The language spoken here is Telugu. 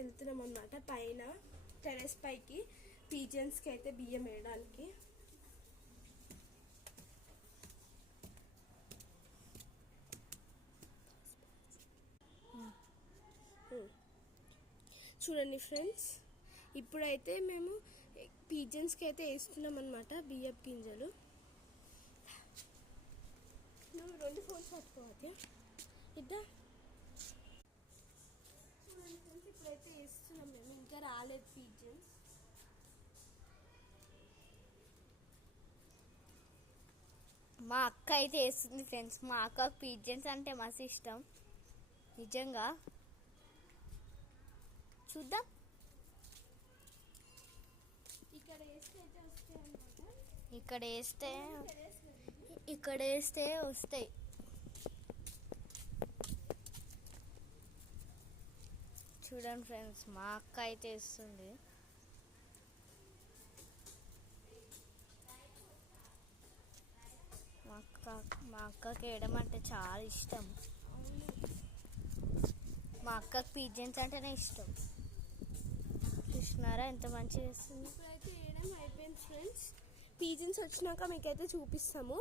వెళ్తున్నాం అన్నమాట పైన టెరెస్ పైకి పీజన్స్కి అయితే బియ్యం వేయడానికి. చూడండి ఫ్రెండ్స్, ఇప్పుడైతే మేము పీజన్స్కి అయితే వేస్తున్నాం అన్నమాట బియ్యపు గింజలు. నువ్వు 2 ఫోన్స్ పట్టుకోవద్దు ఇద్దా. చూడండి ఫ్రెండ్స్, ఇప్పుడైతే వేస్తున్నాం మేము, ఇంకా రాలేదు పీజన్స్. మా అక్క అయితే వేస్తుంది ఫ్రెండ్స్. మా అక్కకు పిజన్స్ అంటే మస్తు ఇష్టం నిజంగా. చూద్దాం. ఇక్కడ వేస్తే వస్తాయి. చూడండి ఫ్రెండ్స్, మా అక్క అయితే వేస్తుంది. మా అక్కకి వేయడం అంటే చాలా ఇష్టం. మా అక్కకి పిజన్స్ అంటేనే ఇష్టం. చూస్తున్నారా ఎంత మంచిగా వేస్తుంది. ఇప్పుడైతే వేయడం అయిపోయింది ఫ్రెండ్స్. పీజన్స్ వచ్చినాక మీకైతే చూపిస్తాము.